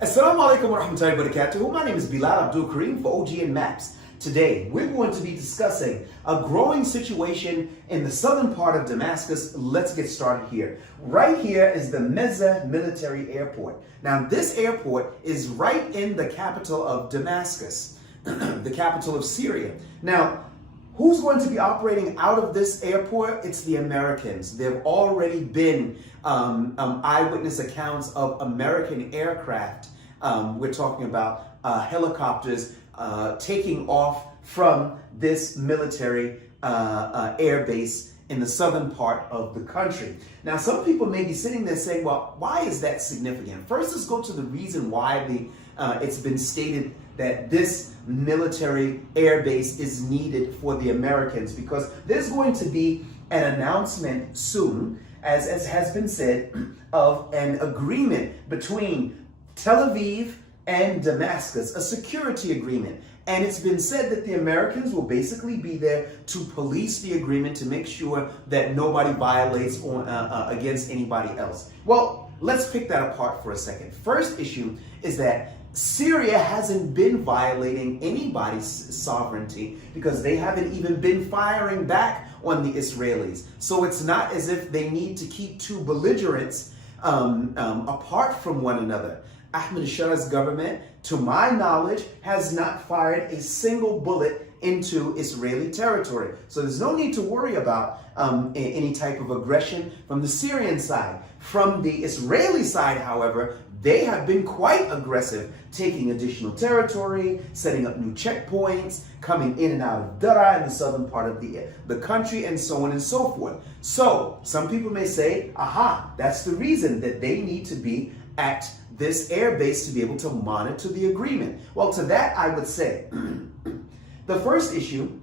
Assalamu alaikum wa rahmatullahi wa barakatuh. My name is Bilal Abdul Kareem for OGN Maps. Today, we're going to be discussing a growing situation in the southern part of Damascus. Let's get started here. Right here is the Meza Military Airport. Now, this airport is right in the capital of Damascus, the capital of Syria. Now, who's going to be operating out of this airport? It's the Americans. There have already been eyewitness accounts of American aircraft. We're talking about helicopters taking off from this military airbase in the southern part of the country. Now, some people may be sitting there saying, well, why is that significant? First, let's go to the reason why it's been stated that this military airbase is needed for the Americans, because there's going to be an announcement soon, as has been said, of an agreement between Tel Aviv and Damascus, a security agreement. And it's been said that the Americans will basically be there to police the agreement to make sure that nobody violates against anybody else. Well, let's pick that apart for a second. First issue is that Syria hasn't been violating anybody's sovereignty because they haven't even been firing back on the Israelis. So it's not as if they need to keep two belligerents apart from one another. Ahmed Shah's government, to my knowledge, has not fired a single bullet into Israeli territory. So there's no need to worry about any type of aggression from the Syrian side. From the Israeli side, however, they have been quite aggressive, taking additional territory, setting up new checkpoints, coming in and out of Dara in the southern part of the country, and so on and so forth. So some people may say, aha, that's the reason that they need to be at this airbase to be able to monitor the agreement. Well, to that I would say, the first issue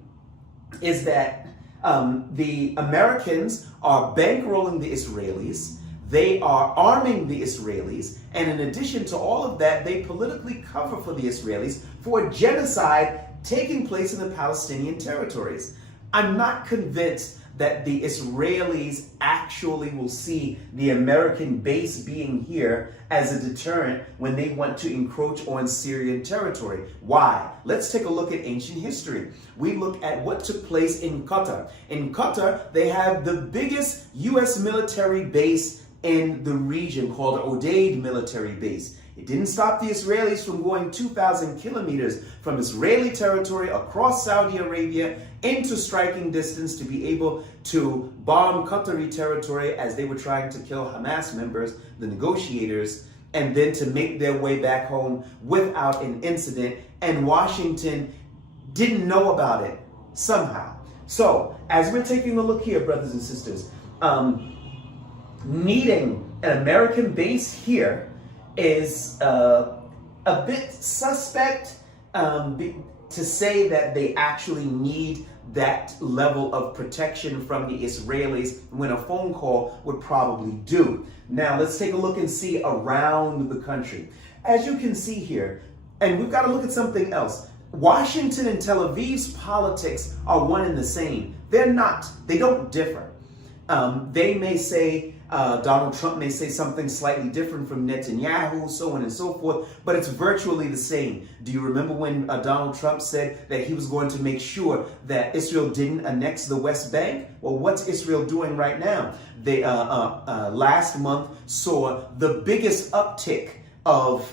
is that the Americans are bankrolling the Israelis. They are arming the Israelis, and in addition to all of that, they politically cover for the Israelis for genocide taking place in the Palestinian territories. I'm not convinced that the Israelis actually will see the American base being here as a deterrent when they want to encroach on Syrian territory. Why? Let's take a look at ancient history. We look at what took place in Qatar. In Qatar, they have the biggest U.S. military base in the region called Odeid Military Base. It didn't stop the Israelis from going 2,000 kilometers from Israeli territory across Saudi Arabia into striking distance to be able to bomb Qatari territory as they were trying to kill Hamas members, the negotiators, and then to make their way back home without an incident. And Washington didn't know about it somehow. So as we're taking a look here, brothers and sisters, needing an American base here is a bit suspect to say that they actually need that level of protection from the Israelis when a phone call would probably do. Now, let's take a look and see around the country. As you can see here, and we've got to look at something else. Washington and Tel Aviv's politics are one and the same. They're not. They don't differ. They may say, Donald Trump may say something slightly different from Netanyahu, so on and so forth, but it's virtually the same. Do you remember when Donald Trump said that he was going to make sure that Israel didn't annex the West Bank? Well, what's Israel doing right now? They last month saw the biggest uptick of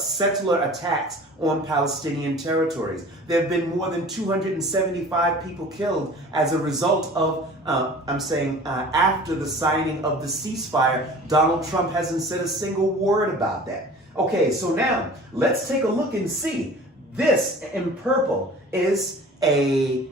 settler attacks on Palestinian territories. There have been more than 275 people killed as a result of, after the signing of the ceasefire. Donald Trump hasn't said a single word about that. Okay, so now let's take a look and see. This in purple is an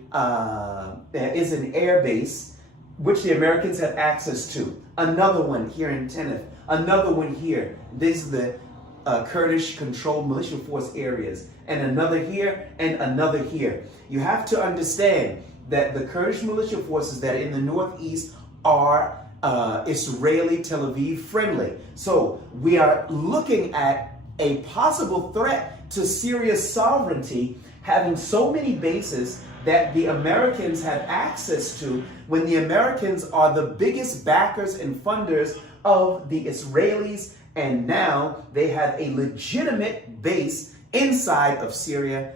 airbase which the Americans have access to. Another one here in Tenerife. Another one here. These are the Kurdish-controlled militia force areas, and another here, and another here. You have to understand that the Kurdish militia forces that are in the northeast are Israeli Tel Aviv friendly. So we are looking at a possible threat to Syria's sovereignty, having so many bases that the Americans have access to, when the Americans are the biggest backers and funders of the Israelis and now they have a legitimate base inside of Syria.